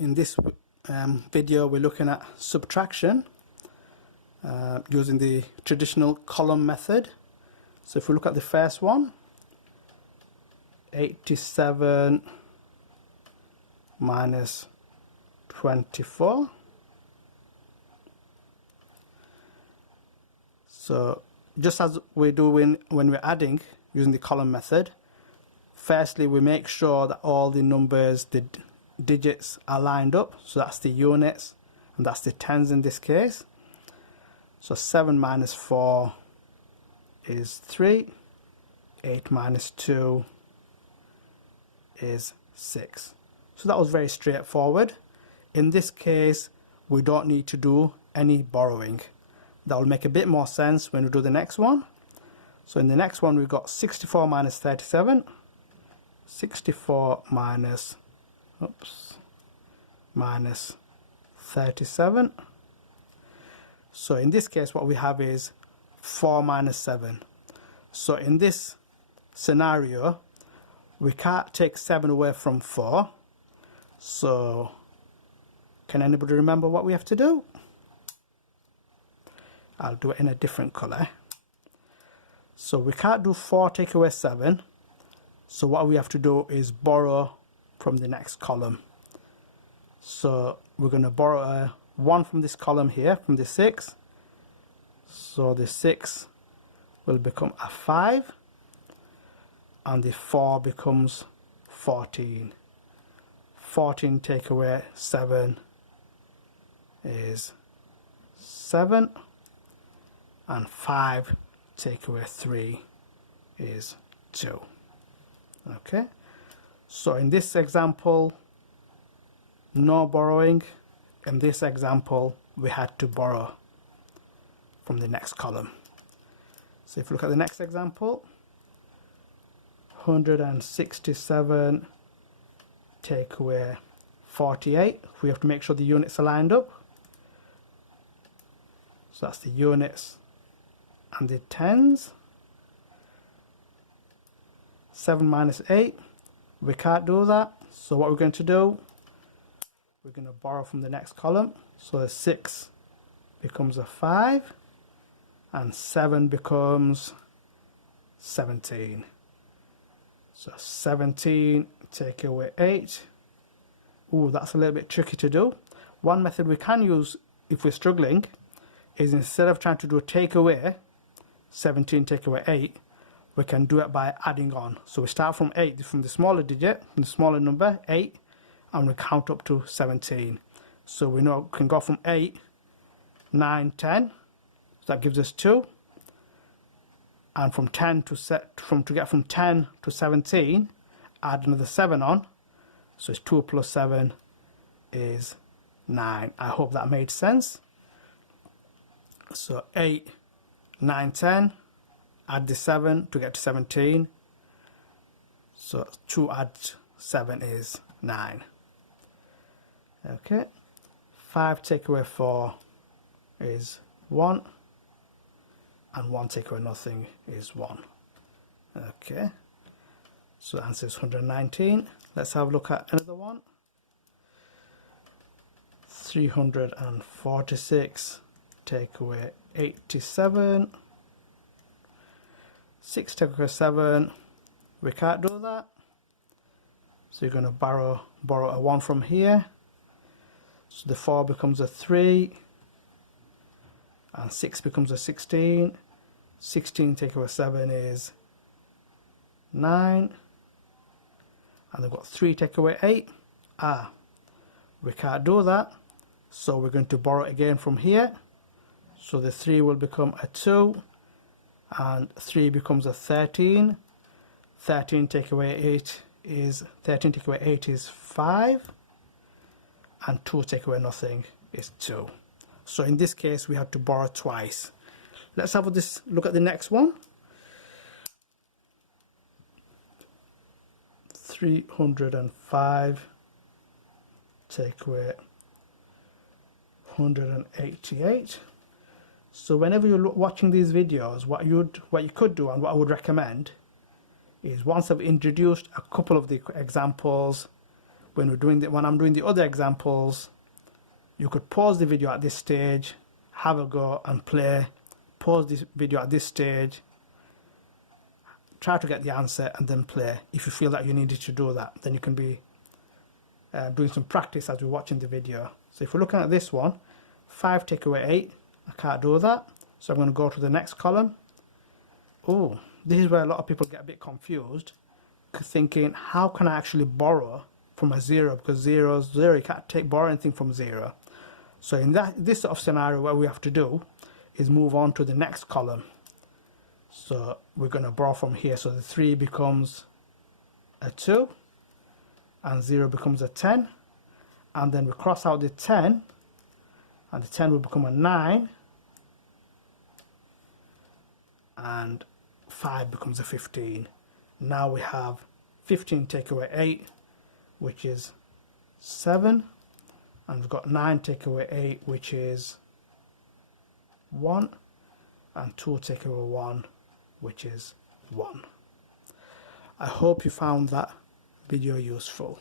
in this video we're looking at subtraction using the traditional column method. So if we look at the first one, 87 minus 24. So just as we're doing when we're adding using the column method, firstly we make sure that all the numbers, the digits are lined up. So that's the units and that's the tens in this case. So 7 minus 4 is 3, 8 minus 2 is 6. So that was very straightforward. In this case we don't need to do any borrowing. That will make a bit more sense when we do the next one. So in the next one we've got 64 minus 37, 64 minus minus 37. So in this case what we have is 4 minus 7. So in this scenario we can't take 7 away from 4. So can anybody remember what we have to do? I'll do it in a different color. So we can't do 4 take away 7. So what we have to do is borrow from the next column. So we're going to borrow a 1 from this column here, from the 6. So the 6 will become a 5. And the 4 becomes 14. 14 take away 7 is 7. And 5 take away 3 is 2. Okay, so in this example no borrowing. In this example we had to borrow from the next column. So if you look at the next example, 167 take away 48, we have to make sure the units are lined up. So that's the units and the tens. 7 minus 8, we can't do that. So what we're going to do, we're going to borrow from the next column. So the 6 becomes a 5 and 7 becomes 17. So 17 take away 8. Ooh, that's a little bit tricky to do. One method we can use if we're struggling is, instead of trying to do a take away, 17 take away 8, we can do it by adding on. So we start from 8, from the smaller digit, from the smaller number, 8, and we count up to 17. So we know we can go from 8, 9, 10, so that gives us 2. And from 10 to get from 10 to 17, add another 7 on. So it's 2 plus 7 is 9. I hope that made sense. So 8, 9, 10. Add the 7 to get to 17. So 2 add 7 is 9. Okay. 5 take away 4 is 1. And 1 take away nothing is 1. Okay. So the answer is 119. Let's have a look at another one. 346 take away 87. 6 take away 7, we can't do that. So you're going to borrow a 1 from here. So the 4 becomes a 3. And 6 becomes a 16. 16 take away 7 is 9. And they've got 3 take away 8. We can't do that. So we're going to borrow again from here. So the 3 will become a 2. And 3 becomes a 13. 13 take away 8 is 5. And 2 take away nothing is 2. So in this case we have to borrow twice. Let's have this look at the next one. 305 take away 188. So whenever you're watching these videos, what you could do and what I would recommend is, once I've introduced a couple of the examples when I'm doing the other examples, you could pause the video at this stage, have a go and play, pause this video at this stage, try to get the answer and then play. If you feel that you needed to do that, then you can be doing some practice as we're watching the video. So if we're looking at this one, 5 take away 8, I can't do that. So I'm going to go to the next column. Oh, this is where a lot of people get a bit confused, thinking, how can I actually borrow from a 0? Because 0 is 0, you can't borrow anything from 0. So in this sort of scenario, what we have to do is move on to the next column. So we're going to borrow from here. So the 3 becomes a 2, and 0 becomes a 10. And then we cross out the 10, and the 10 will become a 9. And 5 becomes a 15. Now we have 15 take away 8, which is 7. And we've got 9 take away 8, which is 1. And 2 take away 1, which is 1. I hope you found that video useful.